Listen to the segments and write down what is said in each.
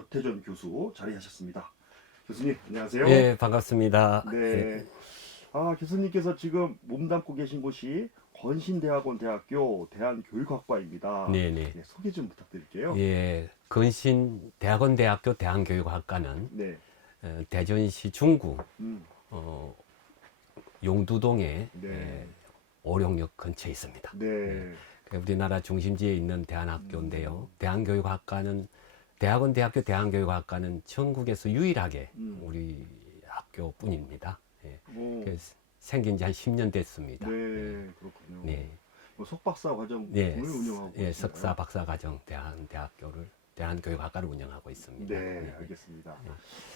여태전 교수 자리하셨습니다. 교수님 안녕하세요. 예, 반갑습니다. 네. 교수님께서 지금 몸담고 계신 곳이 건신대학원 대학교 대한교육학과입니다. 네네. 네, 소개 좀 부탁드릴게요. 예, 건신 대학원대학교 대한교육학과는 네. 대전시 중구 음. 어, 용두동에 네. 오룡역 근처에 있습니다. 네. 우리나라 중심지에 있는 대한학교인데요. 대한교육학과는 대학원대학교 대한교육학과는 전국에서 유일하게 우리 학교뿐입니다. 예, 오. 그래서 생긴 지 한 10년 됐습니다. 네. 그렇군요. 네. 뭐 석박사 과정을 네, 운영하고 예, 계신가요? 석사, 박사 과정 대한교육학과를 운영하고 있습니다. 네, 알겠습니다.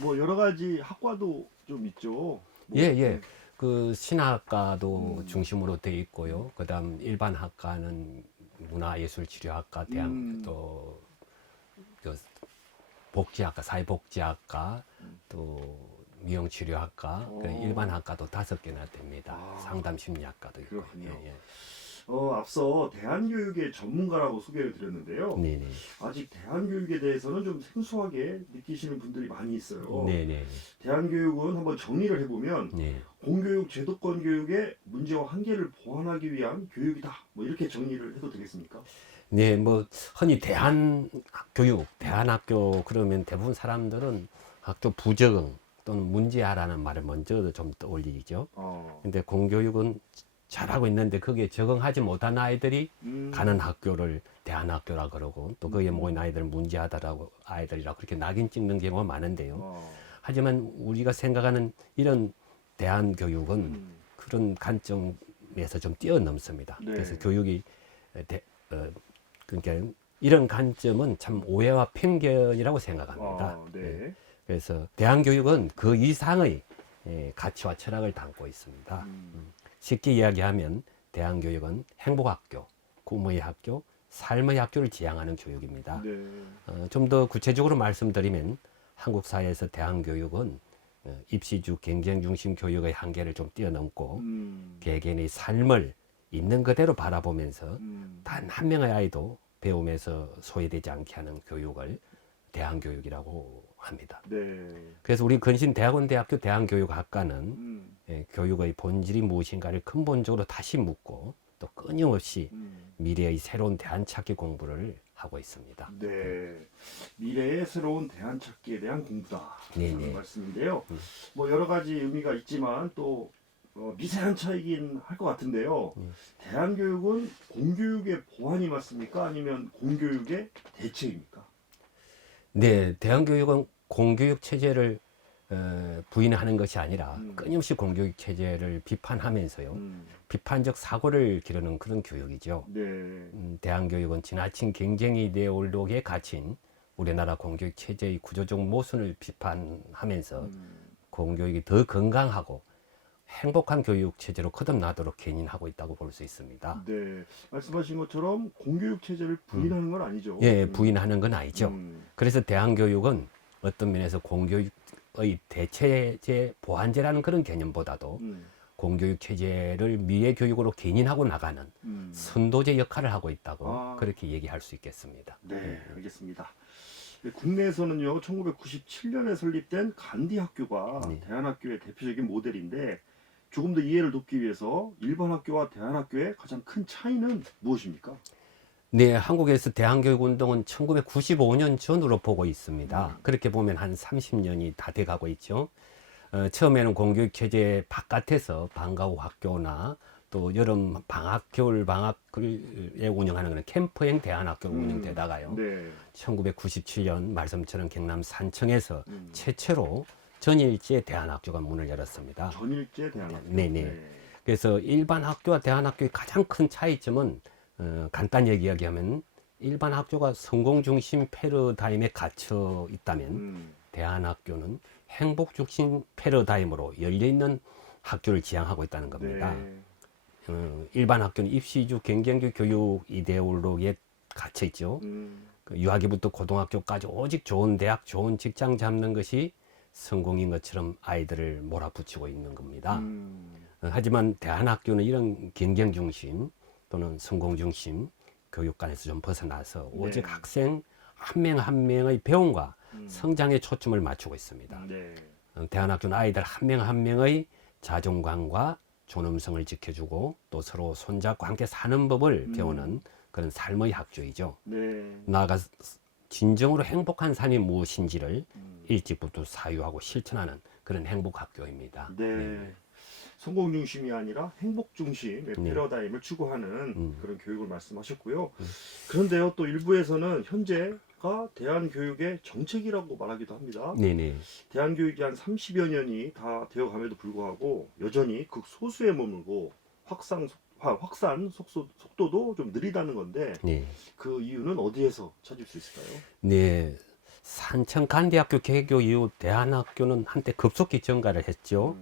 뭐 여러 가지 학과도 좀 있죠. 뭐, 예, 예. 네. 그 신화학과도 음. 중심으로 되어 있고요. 그다음 일반 학과는 문화예술치료학과, 또 그 복지학과, 사회복지학과, 또 미용치료학과, 그 일반 학과도 5개나 됩니다. 상담심리학과도 있고. 그렇군요. 예, 예. 앞서 대한교육의 전문가라고 소개를 드렸는데요. 네네. 아직 대한교육에 대해서는 좀 생소하게 느끼시는 분들이 많이 있어요. 네네. 대한교육은 한번 정리를 해보면 네. 공교육, 제도권 교육의 문제와 한계를 보완하기 위한 교육이다. 뭐 이렇게 정리를 해도 되겠습니까? 네, 뭐 흔히 대한교육, 대한학교 그러면 대부분 사람들은 학교 부적응 또는 문제아라는 말을 먼저 좀 떠올리죠. 근데 공교육은 잘하고 있는데 거기에 적응하지 못한 아이들이 가는 학교를 대한학교라 그러고 또 거기에 모인 아이들은 문제아다라고 아이들이라고 그렇게 낙인 찍는 경우가 많은데요. 하지만 우리가 생각하는 이런 대한교육은 그런 관점에서 좀 뛰어넘습니다. 네. 그래서 교육이 그러니까 이런 관점은 참 오해와 편견이라고 생각합니다. 네. 그래서 대한교육은 그 이상의 가치와 철학을 담고 있습니다. 쉽게 이야기하면 대한교육은 행복학교, 꿈의 학교, 삶의 학교를 지향하는 교육입니다. 네. 좀 더 구체적으로 말씀드리면 한국 사회에서 대한교육은 입시주 경쟁 중심 교육의 한계를 좀 뛰어넘고 개개인의 삶을 있는 그대로 바라보면서 단 한 명의 아이도 배움에서 소외되지 않게 하는 교육을 대한교육이라고 합니다. 네. 그래서 우리 건신대학원대학교 대한교육학과는 교육의 본질이 무엇인가를 근본적으로 다시 묻고 또 끊임없이 미래의 새로운 대안 찾기 공부를 하고 있습니다. 네. 미래의 새로운 대안 찾기에 대한 공부다. 네네. 그런 말씀인데요. 뭐 여러 가지 의미가 있지만 또 미세한 차이긴 할 것 같은데요. 대한교육은 공교육의 보완이 맞습니까? 아니면 공교육의 대체입니까? 네, 대한교육은 공교육 체제를 부인하는 것이 아니라 끊임없이 공교육 체제를 비판하면서요. 비판적 사고를 기르는 그런 교육이죠. 네. 대한교육은 지나친 경쟁 이데올로기에 갇힌 우리나라 공교육 체제의 구조적 모순을 비판하면서 공교육이 더 건강하고 행복한 교육 체제로 거듭나도록 견인하고 있다고 볼 수 있습니다. 네. 말씀하신 것처럼 공교육 체제를 부인하는 건 아니죠. 예, 부인하는 건 아니죠. 그래서 대한교육은 어떤 면에서 공교육의 대체제 보완제라는 그런 개념보다도 공교육 체제를 미래 교육으로 견인하고 나가는 선도제 역할을 하고 있다고 그렇게 얘기할 수 있겠습니다. 네, 알겠습니다. 네, 국내에서는요, 1997년에 설립된 간디 학교가 대한학교의 대표적인 모델인데 조금 더 이해를 돕기 위해서 일반 학교와 대한학교의 가장 큰 차이는 무엇입니까? 네, 한국에서 대한교육 운동은 1995년 전으로 보고 있습니다. 그렇게 보면 한 30년이 다 돼가고 있죠. 처음에는 공교육 체제 바깥에서 방과 후 학교나 또 여름 방학, 겨울 방학을 운영하는 그런 캠프형 대한학교로 운영되다가요. 네. 1997년 말씀처럼 경남 산청에서 최초로 전일제 대한학교가 문을 열었습니다. 전일제 대한학교. 네네. 그래서 일반 학교와 대한학교의 가장 큰 차이점은 간단히 이야기하면 일반 학교가 성공 중심 패러다임에 갇혀 있다면 대한학교는 행복 중심 패러다임으로 열려있는 학교를 지향하고 있다는 겁니다. 일반 학교는 입시주 경쟁주 교육 이데올로기에 갇혀 있죠. 유아기부터 고등학교까지 오직 좋은 대학, 좋은 직장 잡는 것이 성공인 것처럼 아이들을 몰아붙이고 있는 겁니다. 하지만 대한학교는 이런 경쟁 중심 또는 성공 중심 교육관에서 좀 벗어나서 오직 학생 한 명 한 명의 배움과 성장에 초점을 맞추고 있습니다. 네. 대안학교는 아이들 한 명 한 명의 자존감과 존엄성을 지켜주고 또 서로 손잡고 함께 사는 법을 배우는 그런 삶의 학교이죠. 네. 나아가 진정으로 행복한 삶이 무엇인지를 일찍부터 사유하고 실천하는 그런 행복 학교입니다. 네. 성공 중심이 아니라 행복 중심의 네. 패러다임을 추구하는 그런 교육을 말씀하셨고요. 그런데요, 또 일부에서는 현재가 대한교육의 정책이라고 말하기도 합니다. 네네. 대한교육이 한 30여 년이 다 되어감에도 불구하고 여전히 극소수에 머물고 확산 속도도 좀 느리다는 건데 네. 그 이유는 어디에서 찾을 수 있을까요? 네. 산청 간대학교 개교 이후 대안학교는 한때 급속히 증가를 했죠.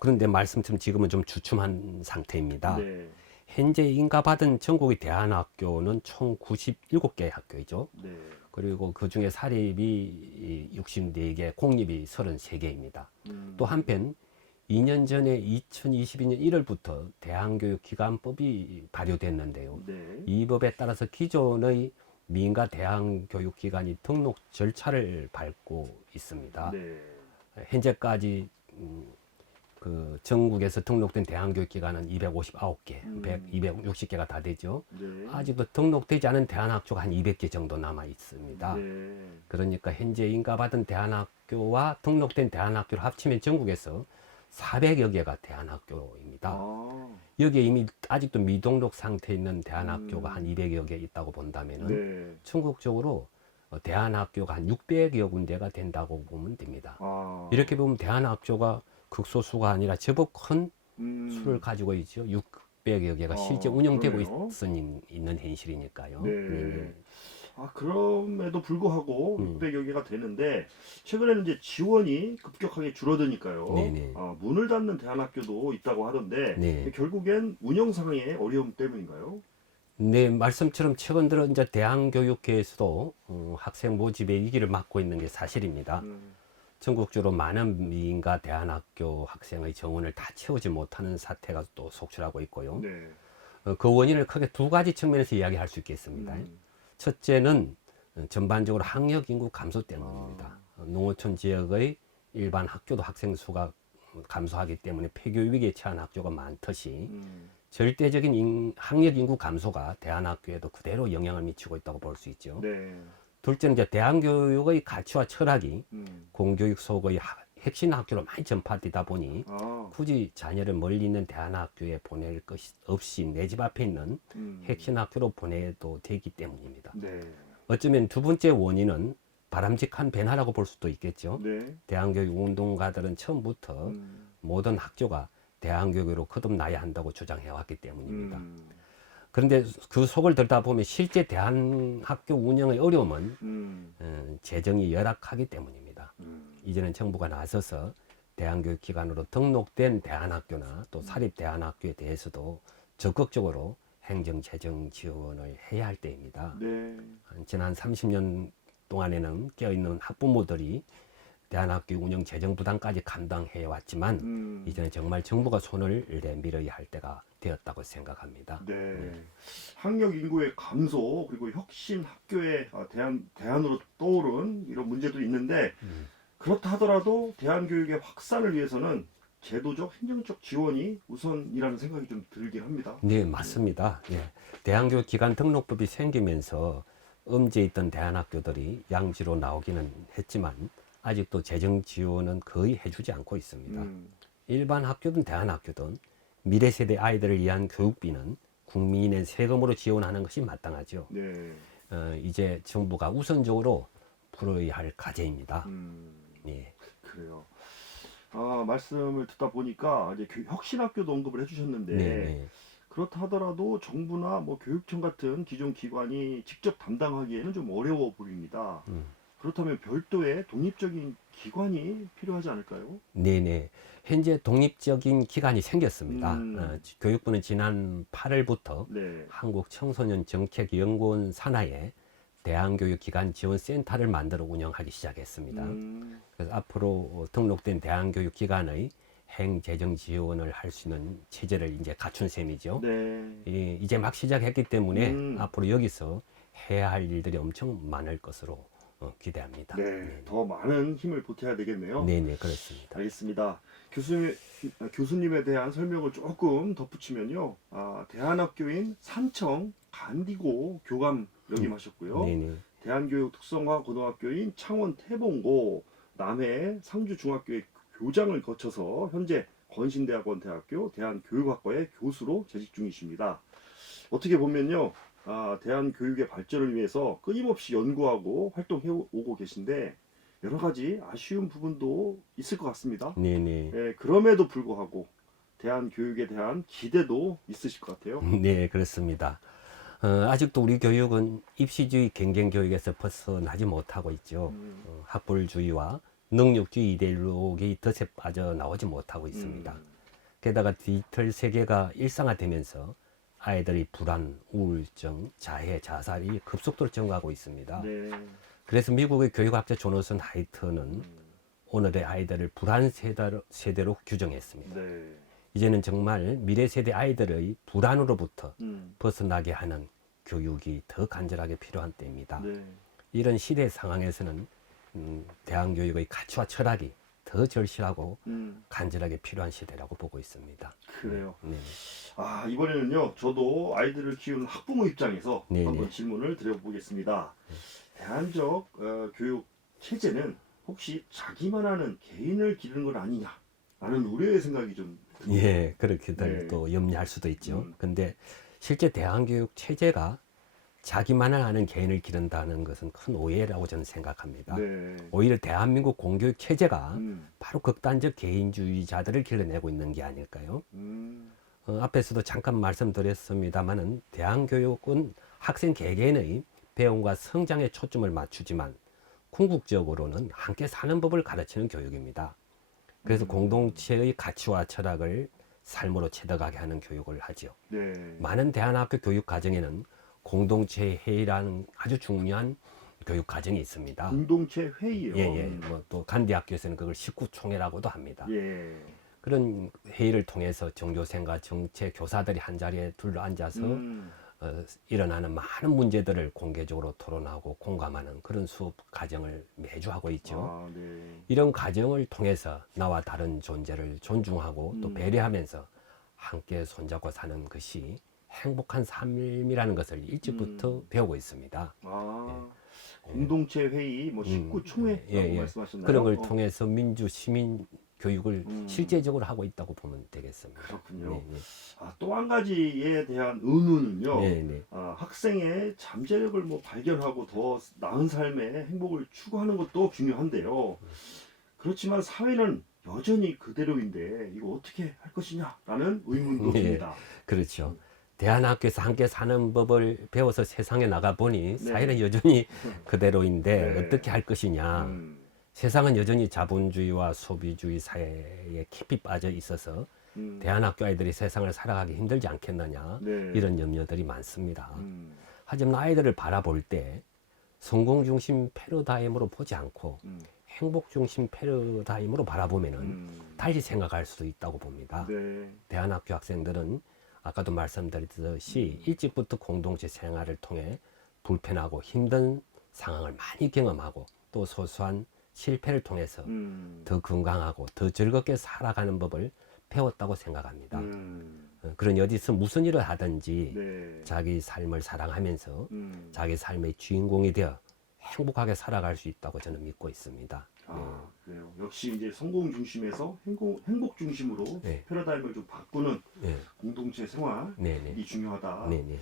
그런데 말씀처럼 지금은 좀 주춤한 상태입니다. 네. 현재 인가받은 전국의 대안학교는 총 97개 학교이죠. 네. 그리고 그 중에 사립이 64개, 공립이 33개입니다. 또 한편 2년 전에 2022년 1월부터 대안교육기관법이 발효됐는데요. 네. 이 법에 따라서 기존의 민가 대안교육기관이 등록 절차를 밟고 있습니다. 네. 현재까지 그 전국에서 등록된 대안교육기관은 259개, 260개가 다 되죠. 네. 아직도 등록되지 않은 대안학교가 한 200개 정도 남아 있습니다. 네. 그러니까 현재 인가받은 대안학교와 등록된 대안학교를 합치면 전국에서 400여 개가 대안학교입니다. 아. 여기에 이미 아직도 미등록 상태에 있는 대안학교가 한 200여 개 있다고 본다면은 네. 전국적으로 대안학교가 한 600여 군데가 된다고 보면 됩니다. 아. 이렇게 보면 대안학교가 극소수가 아니라 제법 큰 수를 가지고 있죠. 600여 개가 실제 운영되고 그러네요. 있는 현실이니까요. 네. 아, 그럼에도 불구하고 음. 600여 개가 되는데 최근에는 이제 지원이 급격하게 줄어드니까요. 네네. 문을 닫는 대안학교도 있다고 하던데 네. 결국엔 운영 상의 어려움 때문인가요? 네, 말씀처럼 최근 들어 이제 대안교육계에서도 학생 모집의 위기를 맞고 있는 게 사실입니다. 전국적으로 많은 미인과 대안학교 학생의 정원을 다 채우지 못하는 사태가 또 속출하고 있고요. 네. 그 원인을 크게 두 가지 측면에서 이야기할 수 있겠습니다. 첫째는 전반적으로 학력 인구 감소 때문입니다. 농어촌 지역의 일반 학교도 학생 수가 감소하기 때문에 폐교 위기에 처한 학교가 많듯이 절대적인 학력 인구 감소가 대안학교에도 그대로 영향을 미치고 있다고 볼 수 있죠. 네. 둘째는 이제 대안교육의 가치와 철학이 공교육 속의 핵심 학교로 많이 전파되다 보니 굳이 자녀를 멀리 있는 대안학교에 보낼 것이 없이 내 집 앞에 있는 핵심 학교로 보내도 되기 때문입니다. 네. 어쩌면 두 번째 원인은 바람직한 변화라고 볼 수도 있겠죠. 네. 대안교육 운동가들은 처음부터 모든 학교가 대안교육으로 거듭나야 한다고 주장해왔기 때문입니다. 그런데 그 속을 들여다보면 실제 대안학교 운영의 어려움은 재정이 열악하기 때문입니다. 이제는 정부가 나서서 대안교육기관으로 등록된 대안학교나 또 사립대안학교에 대해서도 적극적으로 행정 재정 지원을 해야 할 때입니다. 네. 지난 30년 동안에는 깨어있는 학부모들이 대안학교 운영 재정 부담까지 감당해 왔지만 이제는 정말 정부가 손을 내밀어야 할 때가 되었다고 생각합니다. 네. 학력 인구의 감소 그리고 혁신 학교의 대안으로 떠오른 이런 문제도 있는데 그렇다 하더라도 대안교육의 확산을 위해서는 제도적, 행정적 지원이 우선이라는 생각이 좀 들긴 합니다. 네, 맞습니다. 예. 대안교육기관 등록법이 생기면서 음지에 있던 대안학교들이 양지로 나오기는 했지만 아직도 재정 지원은 거의 해주지 않고 있습니다. 일반 학교든 대안학교든 미래 세대 아이들을 위한 교육비는 국민의 세금으로 지원하는 것이 마땅하죠. 네. 이제 정부가 우선적으로 풀어야 할 과제입니다. 예. 그래요. 말씀을 듣다 보니까 이제 혁신학교도 언급을 해주셨는데 네. 그렇다 하더라도 정부나 뭐 교육청 같은 기존 기관이 직접 담당하기에는 좀 어려워 보입니다. 그렇다면 별도의 독립적인 기관이 필요하지 않을까요? 네네. 현재 독립적인 기관이 생겼습니다. 교육부는 지난 8월부터 네. 한국청소년정책연구원 산하에 대안교육기관 지원센터를 만들어 운영하기 시작했습니다. 그래서 앞으로 등록된 대안교육기관의 행재정 지원을 할 수 있는 체제를 이제 갖춘 셈이죠. 네. 이제 막 시작했기 때문에 앞으로 여기서 해야 할 일들이 엄청 많을 것으로 기대합니다. 네, 더 많은 힘을 보태야 되겠네요. 네네, 그렇습니다. 알겠습니다. 교수님에 대한 설명을 조금 덧붙이면요. 대한학교인 산청 간디고 교감 역임하셨고요. 네네. 대한교육 특성화 고등학교인 창원 태봉고, 남해 상주 중학교의 교장을 거쳐서 현재 건신대학원 대학교 대한교육학과의 교수로 재직 중이십니다. 어떻게 보면요, 대한교육의 발전을 위해서 끊임없이 연구하고 활동해 오고 계신데 여러 가지 아쉬운 부분도 있을 것 같습니다. 네네. 예, 그럼에도 불구하고 대한교육에 대한 기대도 있으실 것 같아요. 네, 그렇습니다. 아직도 우리 교육은 입시주의 경쟁교육에서 벗어나지 못하고 있죠. 학벌주의와 능력주의 이데올로기 덫에 빠져나오지 못하고 있습니다. 게다가 디지털 세계가 일상화되면서 아이들의 불안, 우울증, 자해, 자살이 급속도로 증가하고 있습니다. 네. 그래서 미국의 교육학자 조너선 하이트는 오늘의 아이들을 불안 세대로 규정했습니다. 네. 이제는 정말 미래 세대 아이들의 불안으로부터 음. 벗어나게 하는 교육이 더 간절하게 필요한 때입니다. 네. 이런 시대 상황에서는 대한교육의 가치와 철학이 더 절실하고 간절하게 필요한 시대라고 보고 있습니다. 그래요. 네. 이번에는요, 저도 아이들을 키우는 학부모 입장에서 네네. 한번 질문을 드려보겠습니다. 대안적 교육 체제는 혹시 자기만 하는 개인을 기르는 건 아니냐? 라는 우려의 생각이 좀 듭니다. 예, 그렇게들 네. 또 염려할 수도 있죠. 음. 근데 실제 대한교육 체제가 자기만을 아는 개인을 기른다는 것은 큰 오해라고 저는 생각합니다. 네. 오히려 대한민국 공교육 체제가 음. 바로 극단적 개인주의자들을 길러내고 있는 게 아닐까요? 음. 앞에서도 잠깐 말씀드렸습니다만은 대한교육은 학생 개개인의 배움과 성장에 초점을 맞추지만 궁극적으로는 함께 사는 법을 가르치는 교육입니다. 그래서 공동체의 가치와 철학을 삶으로 채워가게 하는 교육을 하죠. 네. 많은 대한학교 교육 과정에는 공동체 회의라는 아주 중요한 교육 과정이 있습니다. 공동체 회의요. 예. 뭐 또 간대학교에서는 그걸 식구총회라고도 합니다. 예. 그런 회의를 통해서 정교생과 정체 교사들이 한 자리에 둘러앉아서 일어나는 많은 문제들을 공개적으로 토론하고 공감하는 그런 수업 과정을 매주 하고 있죠. 네. 이런 과정을 통해서 나와 다른 존재를 존중하고 또 배려하면서 함께 손잡고 사는 것이 행복한 삶이라는 것을 일찍부터 배우고 있습니다. 공동체 회의, 뭐 식구 총회라고 말씀하셨나요? 그런 걸 통해서 민주 시민 교육을 실제적으로 하고 있다고 보면 되겠습니다. 그렇군요. 네. 또 한 가지에 대한 의문은요. 네. 학생의 잠재력을 뭐 발견하고 더 나은 삶의 행복을 추구하는 것도 중요한데요. 그렇지만 사회는 여전히 그대로인데 이거 어떻게 할 것이냐라는 의문도 듭니다. 그렇죠. 대한학교에서 함께 사는 법을 배워서 세상에 나가 보니 네. 사회는 여전히 그대로인데 네. 어떻게 할 것이냐. 세상은 여전히 자본주의와 소비주의 사회에 깊이 빠져 있어서 대한학교 아이들이 세상을 살아가기 힘들지 않겠느냐. 네. 이런 염려들이 많습니다. 하지만 아이들을 바라볼 때 성공 중심 패러다임으로 보지 않고 행복 중심 패러다임으로 바라보면은 달리 생각할 수도 있다고 봅니다. 네. 대한학교 학생들은 아까도 말씀드렸듯이 일찍부터 공동체 생활을 통해 불편하고 힘든 상황을 많이 경험하고 또 소소한 실패를 통해서 더 건강하고 더 즐겁게 살아가는 법을 배웠다고 생각합니다. 그런 어디서 무슨 일을 하든지 네. 자기 삶을 사랑하면서 자기 삶의 주인공이 되어 행복하게 살아갈 수 있다고 저는 믿고 있습니다. 그래요. 역시 이제 성공 중심에서 행복 중심으로 네. 패러다임을 좀 바꾸는 네. 공동체 생활이 네네. 중요하다. 네네.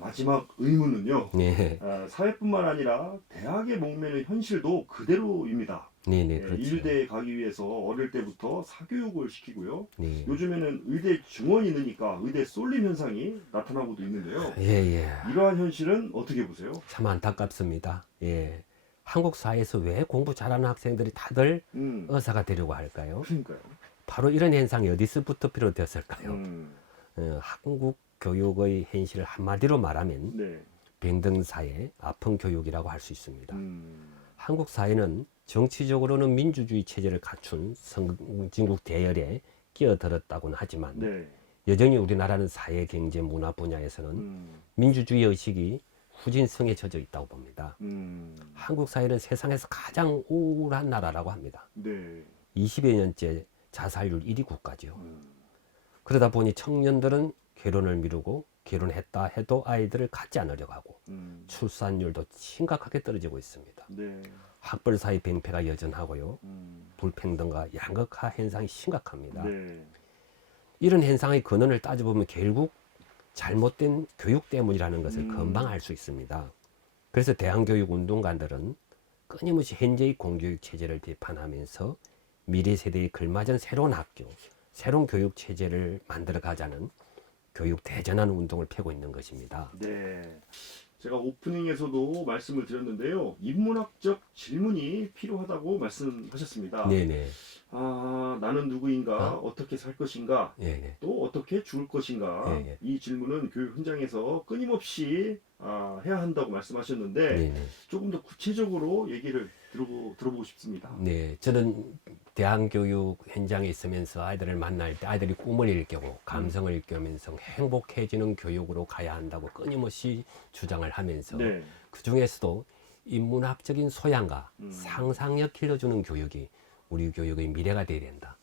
마지막 의문은요. 네. 사회뿐만 아니라 대학에 목매는 현실도 그대로입니다. 네네. 그렇죠. 일대에 가기 위해서 어릴 때부터 사교육을 시키고요. 네. 요즘에는 의대 증원이 느니까 의대 쏠림 현상이 나타나고도 있는데요. 예. 이러한 현실은 어떻게 보세요? 참 안타깝습니다. 예. 한국 사회에서 왜 공부 잘하는 학생들이 다들 의사가 되려고 할까요? 그러니까요. 바로 이런 현상이 어디서부터 비롯되었을까요? 한국 교육의 현실을 한마디로 말하면 네. 병등사회, 아픈 교육이라고 할 수 있습니다. 한국 사회는 정치적으로는 민주주의 체제를 갖춘 선진국 대열에 끼어들었다고는 하지만 네. 여전히 우리나라는 사회, 경제, 문화 분야에서는 민주주의 의식이 후진성에 젖어 있다고 봅니다. 한국 사회는 세상에서 가장 우울한 나라라고 합니다. 네. 20여 년째 자살률 1위 국가죠. 그러다 보니 청년들은 결혼을 미루고 결혼했다 해도 아이들을 갖지 않으려고 하고 출산율도 심각하게 떨어지고 있습니다. 네. 학벌 사이 팽패가 여전하고요. 불평등과 양극화 현상이 심각합니다. 네. 이런 현상의 근원을 따져보면 결국 잘못된 교육 때문이라는 것을 금방 알 수 있습니다. 그래서 대한교육 운동가들은 끊임없이 현재의 공교육 체제를 비판하면서 미래 세대에 걸맞은 새로운 학교, 새로운 교육 체제를 만들어 가자는 교육 대전환 운동을 펴고 있는 것입니다. 네. 제가 오프닝에서도 말씀을 드렸는데요. 인문학적 질문이 필요하다고 말씀하셨습니다. 네네. 아, 나는 누구인가? 어떻게 살 것인가? 네네. 또 어떻게 죽을 것인가? 네. 이 질문은 교육 현장에서 끊임없이 해야 한다고 말씀하셨는데 네네. 조금 더 구체적으로 얘기를 들어보고 싶습니다. 네, 저는 대안교육 현장에 있으면서 아이들을 만날 때 아이들이 꿈을 일깨고 감성을 일깨우면서 행복해지는 교육으로 가야 한다고 끊임없이 주장을 하면서 네. 그 중에서도 인문학적인 소양과 상상력 길러주는 교육이 우리 교육의 미래가 되어야 된다.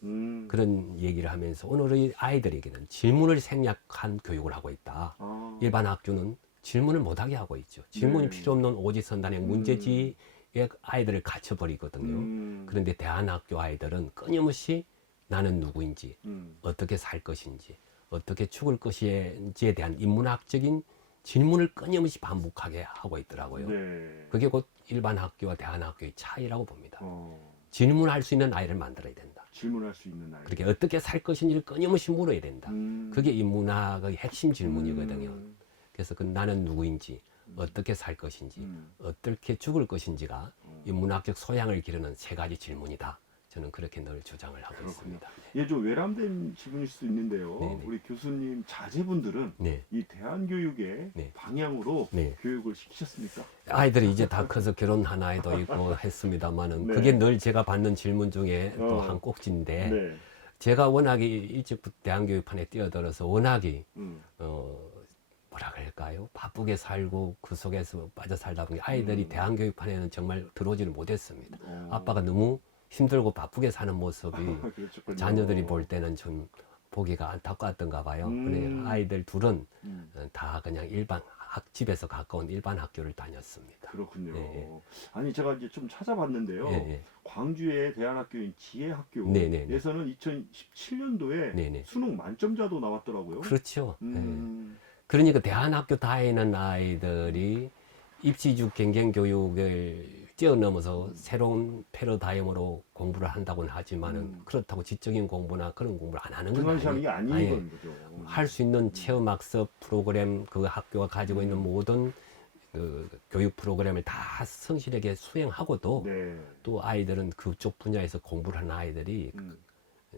그런 얘기를 하면서 오늘의 아이들에게는 질문을 생략한 교육을 하고 있다. 일반 학교는 질문을 못하게 하고 있죠. 질문이 필요 없는 오지선단의 문제지에 아이들을 갇혀버리거든요. 그런데 대안학교 아이들은 끊임없이 나는 누구인지, 어떻게 살 것인지, 어떻게 죽을 것인지에 대한 인문학적인 질문을 끊임없이 반복하게 하고 있더라고요. 네. 그게 곧 일반 학교와 대안학교의 차이라고 봅니다. 질문할 수 있는 아이를 만들어야 된다. 질문할 수 있는 아이. 그렇게 어떻게 살 것인지를 끊임없이 물어야 된다. 그게 인문학의 핵심 질문이거든요. 그래서 그 나는 누구인지, 어떻게 살 것인지, 어떻게 죽을 것인지가 인문학적 소양을 기르는 세 가지 질문이다. 저는 그렇게 늘 주장을 하고 그렇군요. 있습니다. 예, 좀 외람된 질문일 수도 있는데요. 네네. 우리 교수님 자제분들은 네. 이 대안교육의 네. 방향으로 네. 교육을 시키셨습니까? 아이들이 이제 다 커서 결혼한 아이도 있고 했습니다만은 네. 그게 늘 제가 받는 질문 중에 또 한 꼭지인데 네. 제가 워낙에 일찍부터 대안교육판에 뛰어들어서 워낙에 뭐라 그럴까요? 바쁘게 살고 그 속에서 빠져 살다 보니 아이들이 대안교육판에는 정말 들어오지를 못했습니다. 아빠가 너무 힘들고 바쁘게 사는 모습이 그렇군요. 자녀들이 볼 때는 좀 보기가 안타까웠던가 봐요. 그래 아이들 둘은 다 그냥 일반 집에서 가까운 일반 학교를 다녔습니다. 그렇군요. 네. 아니 제가 이제 좀 찾아봤는데요. 네. 광주의 대안학교인 네네. 지혜학교에서는 2017년도에 네네. 수능 만점자도 나왔더라고요. 그렇죠. 음. 그러니까 대안학교 다니는 아이들이 입시중 경쟁교육을 뛰어넘어서 새로운 패러다임으로 공부를 한다고는 하지만은 그렇다고 지적인 공부나 그런 공부를 안 하는 건 등한시하는 게 아니건 거죠. 할 수 있는 체험학습 프로그램 그 학교가 가지고 있는 모든 그 교육 프로그램을 다 성실하게 수행하고도 네. 또 아이들은 그쪽 분야에서 공부를 하는 아이들이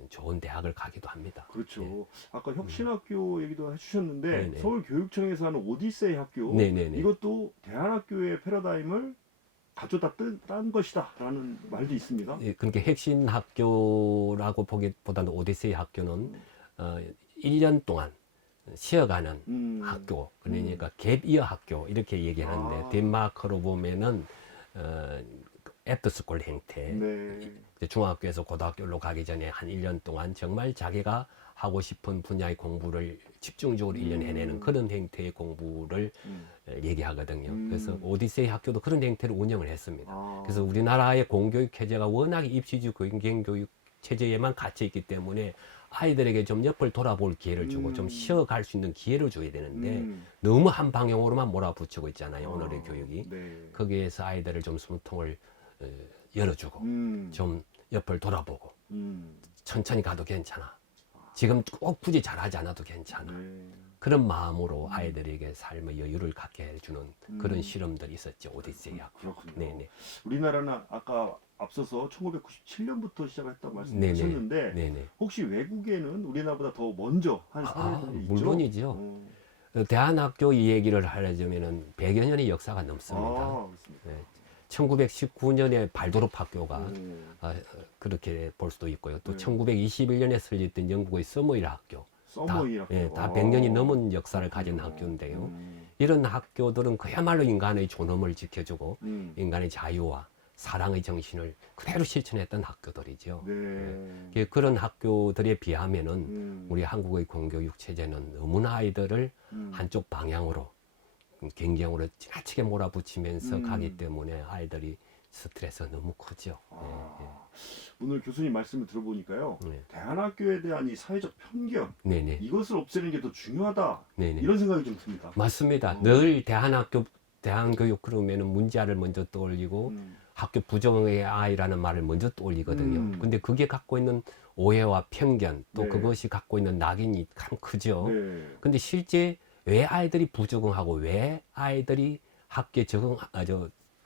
좋은 대학을 가기도 합니다. 그렇죠. 네. 아까 혁신학교 얘기도 해주셨는데 네네. 서울교육청에서 하는 오디세이 학교 네네네. 이것도 대안학교의 패러다임을 가져다 딴 것이다 라는 말도 있습니다. 예, 그러니까 핵심 학교라고 보기보다는 오디세이 학교는 1년 동안 쉬어가는 학교, 그러니까 갭이어 학교 이렇게 얘기하는데 덴마크로 보면은 애프터스쿨 형태, 네. 중학교에서 고등학교로 가기 전에 한 1년 동안 정말 자기가 하고 싶은 분야의 공부를 집중적으로 1년 해내는 그런 형태의 공부를 얘기하거든요. 그래서 오디세이 학교도 그런 형태로 운영을 했습니다. 그래서 우리나라의 공교육 체제가 워낙에 입시주 경쟁교육 체제에만 갇혀 있기 때문에 아이들에게 좀 옆을 돌아볼 기회를 주고 좀 쉬어갈 수 있는 기회를 줘야 되는데 너무 한 방향으로만 몰아붙이고 있잖아요. 오늘의 교육이. 네. 거기에서 아이들을 좀 숨통을 열어주고 좀 옆을 돌아보고 천천히 가도 괜찮아. 지금 꼭 굳이 잘하지 않아도 괜찮아. 네. 그런 마음으로 아이들에게 삶의 여유를 갖게 해주는 그런 실험들이 있었죠. 오디세이 학교. 그렇군요. 네네. 우리나라는 아까 앞서서 1997년부터 시작했다고 말씀하셨는데 네네. 혹시 외국에는 우리나라보다 더 먼저 한 사례들이 있죠? 물론이죠. 대안학교 이 얘기를 하려면은 100여 년의 역사가 넘습니다. 그렇습니다. 네. 1919년에 발도록 학교가 그렇게 볼 수도 있고요. 또 1921년에 설립된 영국의 서머힐 학교, 서머힐 학교. 예, 다 100년이 넘은 역사를 가진 학교인데요. 이런 학교들은 그야말로 인간의 존엄을 지켜주고 인간의 자유와 사랑의 정신을 그대로 실천했던 학교들이죠. 네. 예, 그런 학교들에 비하면은 우리 한국의 공교육 체제는 너무나 아이들을 한쪽 방향으로 경쟁으로 지나치게 몰아붙이면서 가기 때문에 아이들이 스트레스가 너무 크죠. 오늘 교수님 말씀을 들어보니까요. 네. 대안학교에 대한 이 사회적 편견, 네네. 이것을 없애는 게 더 중요하다. 네네. 이런 생각이 좀 듭니다. 맞습니다. 늘 대한교육 그러면은 문자를 먼저 떠올리고 학교 부정의 아이라는 말을 먼저 떠올리거든요. 근데 그게 갖고 있는 오해와 편견, 또 네. 그것이 갖고 있는 낙인이 참 크죠. 네. 근데 실제 왜 아이들이 부적응하고 왜 아이들이 학교에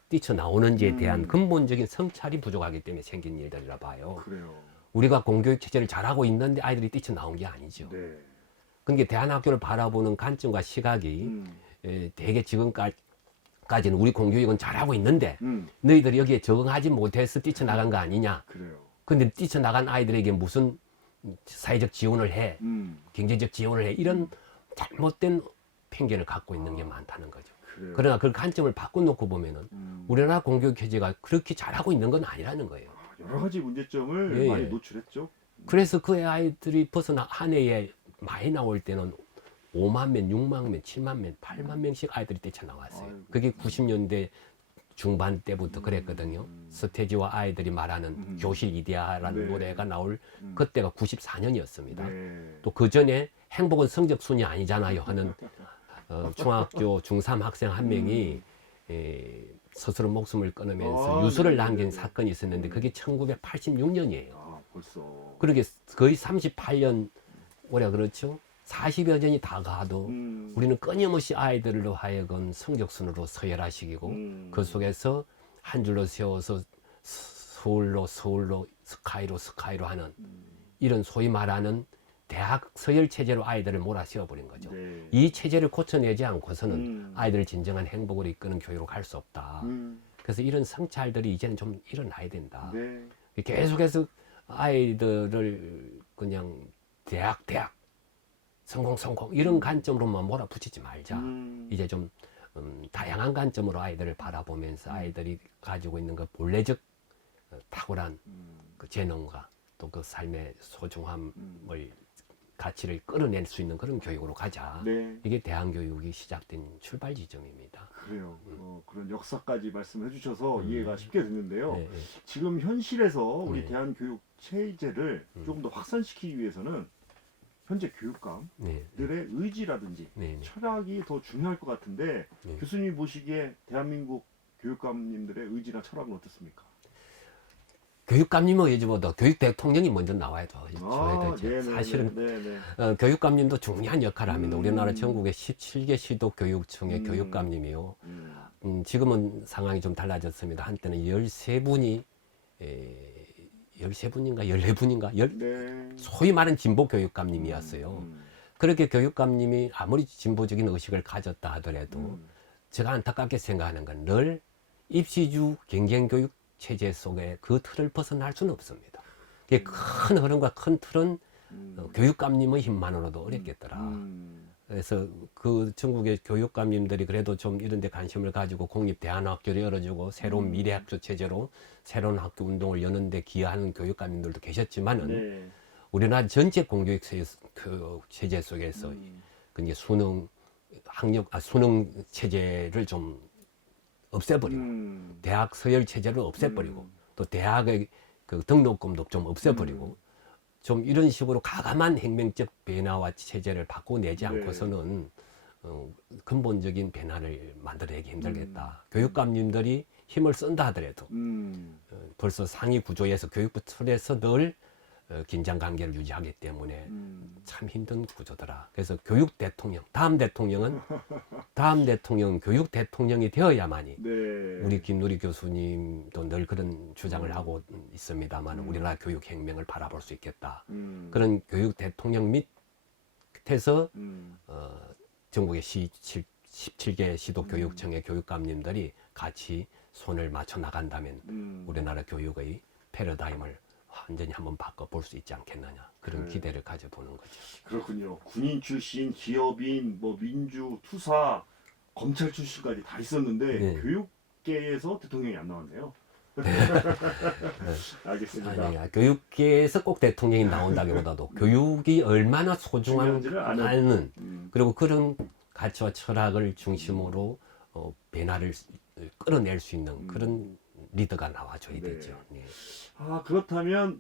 뛰쳐나오는지에 대한 근본적인 성찰이 부족하기 때문에 생긴 일들이라 봐요. 그래요. 우리가 공교육 체제를 잘하고 있는데 아이들이 뛰쳐나온 게 아니죠. 네. 그러니까 대한학교를 바라보는 관점과 시각이 되게 지금까지는 우리 공교육은 잘하고 있는데 너희들이 여기에 적응하지 못해서 뛰쳐나간 거 아니냐. 그래요. 근데 뛰쳐나간 아이들에게 무슨 사회적 지원을 해, 경제적 지원을 해, 이런 잘못된 편견을 갖고 있는 게 많다는 거죠. 그래요. 그러나 그 관점을 바꿔놓고 보면은 우리나라 공교육 체제가 그렇게 잘하고 있는 건 아니라는 거예요. 여러 가지 문제점을 예, 많이 예. 노출했죠. 그래서 그 아이들이 벗어나 한 해에 많이 나올 때는 5만 명, 6만 명, 7만 명, 8만 명씩 아이들이 뛰쳐나왔어요. 아이고. 그게 90년대 중반 때부터 그랬거든요. 스테지와 아이들이 말하는 교실 이데아라는 네. 노래가 나올 그때가 94년이었습니다. 네. 또 그 전에 행복은 성적 순이 아니잖아요 하는 중학교 중3 학생 한 명이 스스로 목숨을 끊으면서 유서를 남긴 사건이 있었는데 그게 1986년이에요. 아, 벌써. 그러게 거의 38년 오래 그렇죠. 40여 년이 다 가도 우리는 끊임없이 아이들로 하여금 성적순으로 서열화시키고 그 속에서 한 줄로 세워서 서울로 스카이로 하는 이런 소위 말하는 대학 서열 체제로 아이들을 몰아세워 버린 거죠. 네. 이 체제를 고쳐내지 않고서는 아이들을 진정한 행복으로 이끄는 교육으로 갈 수 없다. 그래서 이런 성찰들이 이제는 좀 일어나야 된다. 네. 계속해서 아이들을 그냥 대학 성공 이런 관점으로만 몰아붙이지 말자. 이제 좀 다양한 관점으로 아이들을 바라보면서 아이들이 가지고 있는 그 본래적 탁월한 그 재능과 또 그 삶의 소중함을 가치를 끌어낼 수 있는 그런 교육으로 가자. 네. 이게 대한교육이 시작된 출발 지점입니다. 그래요. 그런 역사까지 말씀해 주셔서 이해가 쉽게 됐는데요. 네, 네. 지금 현실에서 우리 네. 대한교육 체제를 조금 더 확산시키기 위해서는 현재 교육감들의 네, 의지라든지 네, 네. 철학이 더 중요할 것 같은데 네. 교수님이 보시기에 대한민국 교육감님들의 의지나 철학은 어떻습니까? 교육감님의 의지보다 교육 대통령이 먼저 나와야 줘야 되죠. 네네, 사실은 네네. 교육감님도 중요한 역할을 합니다. 우리나라 전국의 17개 시도 교육청의 음. 교육감님이요. 지금은 상황이 좀 달라졌습니다. 한때는 13분이 13분인가 14분인가 네. 소위 말하는 진보 교육감님이었어요. 그렇게 교육감님이 아무리 진보적인 의식을 가졌다 하더라도 제가 안타깝게 생각하는 건 늘 입시주 경쟁교육 체제 속에 그 틀을 벗어날 수는 없습니다. 큰 흐름과 큰 틀은 교육감님의 힘만으로도 어렵겠더라. 그래서 그 전국의 교육감님들이 그래도 좀 이런 데 관심을 가지고 공립대안학교를 열어주고 새로운 미래학교 체제로 새로운 학교 운동을 여는 데 기여하는 교육감님들도 계셨지만은 네. 우리나라 전체 공교육 체제 속에서 그 수능 수능 체제를 좀 없애버리고 대학 서열 체제를 없애버리고 또 대학의 그 등록금도 좀 없애버리고 좀 이런 식으로 가감한 혁명적 변화와 체제를 바꿔내지 않고서는 근본적인 변화를 만들어내기 힘들겠다. 교육감님들이 힘을 쓴다 하더라도 벌써 상위 구조에서 교육부 틀에서 늘 긴장 관계를 유지하기 때문에 참 힘든 구조더라. 그래서 교육 대통령, 다음 대통령은 교육 대통령이 되어야만이 네. 우리 김누리 교수님도 늘 그런 주장을 하고 있습니다만 우리나라 교육 혁명을 바라볼 수 있겠다. 그런 교육 대통령 밑에서 전국의 17개 시도 교육청의 교육감님들이 같이 손을 맞춰 나간다면 우리나라 교육의 패러다임을 완전히 한번 바꿔볼 수 있지 않겠느냐 그런 네. 기대를 가져보는 거죠. 그렇군요. 군인 출신, 기업인, 뭐 민주, 투사, 검찰 출신까지 다 있었는데 네. 교육계에서 대통령이 안 나왔네요. 알겠습니다. 아니, 교육계에서 꼭 대통령이 나온다기보다도 교육이 얼마나 소중한 중요한지를 아는 음, 그리고 그런 가치와 철학을 중심으로 변화를 끌어낼 수 있는 그런 리더가 나와줘야 네. 되죠. 네. 그렇다면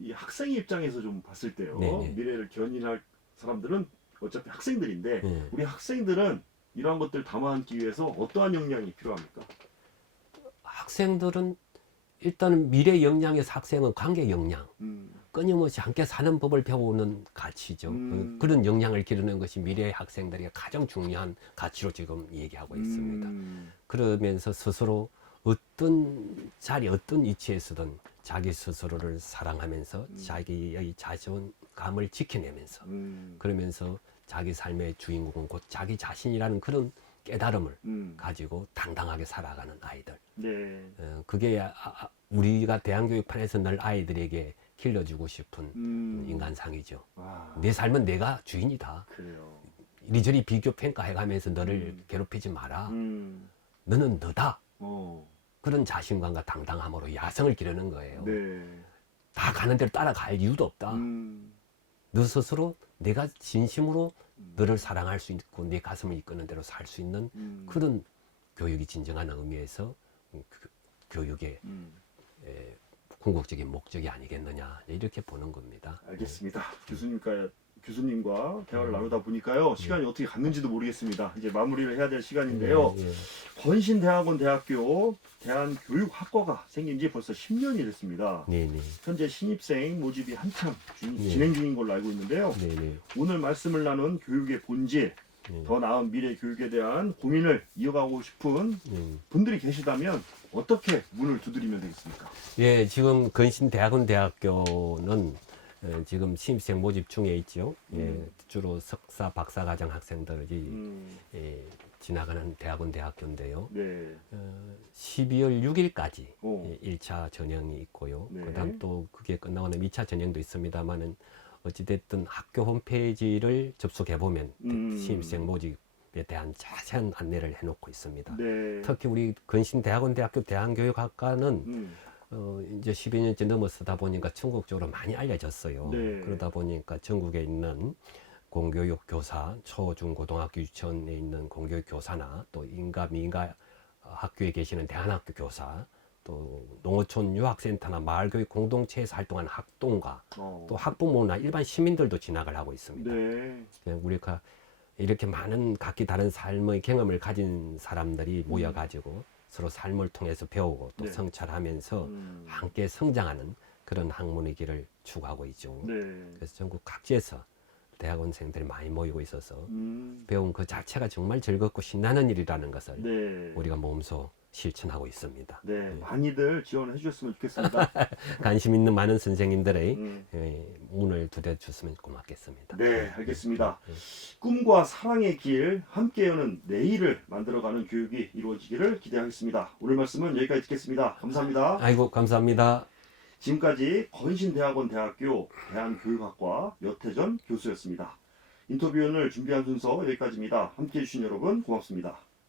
이 학생 입장에서 좀 봤을 때요. 네, 네. 미래를 견인할 사람들은 어차피 학생들인데 네. 우리 학생들은 이러한 것들 담아안기 위해서 어떠한 역량이 필요합니까? 학생들은 일단은 미래 역량에서 학생은 관계 역량, 끊임없이 함께 사는 법을 배우는 가치죠. 그런 역량을 기르는 것이 미래의 학생들에게 가장 중요한 가치로 지금 얘기하고 있습니다. 그러면서 스스로 어떤 자리, 어떤 위치에서든 자기 스스로를 사랑하면서 자기의 자존감을 지켜내면서 그러면서 자기 삶의 주인공은 곧 자기 자신이라는 그런 깨달음을 가지고 당당하게 살아가는 아이들. 네. 그게 우리가 대안교육판에서 늘 아이들에게 길러주고 싶은 인간상이죠. 내 삶은 내가 주인이다. 그래요. 이리저리 비교 평가해가면서 너를 괴롭히지 마라. 너는 너다. 그런 자신감과 당당함으로 야성을 기르는 거예요. 네. 다 가는 대로 따라갈 이유도 없다. 너 스스로 내가 진심으로 너를 사랑할 수 있고 내 가슴을 이끄는 대로 살 수 있는 그런 교육이 진정한 의미에서 교육의 궁극적인 목적이 아니겠느냐 이렇게 보는 겁니다. 알겠습니다. 교수님과 대화를 나누다 보니까요 시간이 어떻게 갔는지도 모르겠습니다. 이제 마무리를 해야 될 시간인데요. 건신대학원 대학교 대한교육학과가 생긴 지 벌써 10년이 됐습니다. 네네. 현재 신입생 모집이 한창 진행 중인 걸로 알고 있는데요. 네네. 오늘 말씀을 나눈 교육의 본질, 더 나은 미래 교육에 대한 고민을 이어가고 싶은 분들이 계시다면 어떻게 문을 두드리면 되겠습니까? 예, 지금 건신대학원 대학교는 지금 신입생 모집 중에 있죠. 예, 주로 석사, 박사 과정 학생들이 지나가는 대학원 대학교인데요. 네. 12월 6일까지 오. 1차 전형이 있고요. 네. 그다음 또 그게 끝나고 나면 2차 전형도 있습니다만은 어찌됐든 학교 홈페이지를 접속해 보면 신입생 모집에 대한 자세한 안내를 해놓고 있습니다. 네. 특히 우리 건신대학원 대학교 대한교육학과는 이제 12년째 넘어서다 보니까 전국적으로 많이 알려졌어요. 네. 그러다 보니까 전국에 있는 공교육 교사, 초, 중, 고등학교, 유치원에 있는 공교육 교사나 또 인가, 민가 학교에 계시는 대안학교 교사, 또 농어촌 유학센터나 마을교육 공동체에서 활동하는 학동가, 또 학부모나 일반 시민들도 진학을 하고 있습니다. 네. 우리가 이렇게 많은 각기 다른 삶의 경험을 가진 사람들이 모여가지고 서로 삶을 통해서 배우고 또 네. 성찰하면서 함께 성장하는 그런 학문의 길을 추구하고 있죠. 네. 그래서 전국 각지에서 대학원생들이 많이 모이고 있어서 배운 그 자체가 정말 즐겁고 신나는 일이라는 것을 네. 우리가 몸소 실천하고 있습니다. 네. 많이들 지원해 주셨으면 좋겠습니다. 관심 있는 많은 선생님들의 문을 두드려 주시면 고맙겠습니다. 네, 알겠습니다. 꿈과 사랑의 길 함께 여는 내일을 만들어가는 교육이 이루어지기를 기대하겠습니다. 오늘 말씀은 여기까지 듣겠습니다. 감사합니다. 아이고, 감사합니다. 지금까지 건신대학원 대학교 대한교육학과 여태전 교수였습니다. 인터뷰를 준비한 순서 여기까지입니다. 함께해 주신 여러분 고맙습니다.